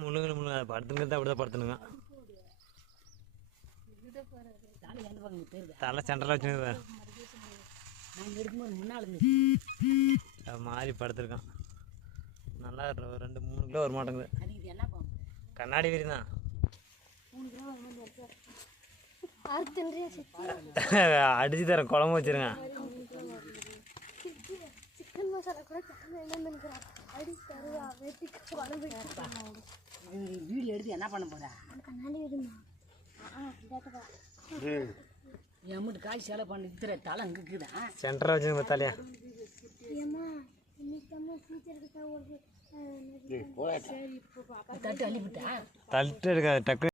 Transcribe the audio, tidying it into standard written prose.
முழுங்க முழுங்க அதை படுத்துங்கிறது அப்படிதான் படுத்துனுங்க. தலை சென்டரில் வச்சுங்க மாறி படுத்துருக்கான். நல்லா 2-3 கிலோ வர மாட்டேங்குது. கண்ணாடி வீரி தான் அடிச்சு தரேன். குழம்பு வச்சிருங்க. வீடியோ எடுத்து என்ன பண்ண போற? எம்முட்டு காய் சேலை பண்ணி இத்தனை தலை இருக்குதான் சென்டரை வச்சுங்க தலையா. தட்டு அள்ளிவிட்டா தட்டு எடுக்காது டக்கு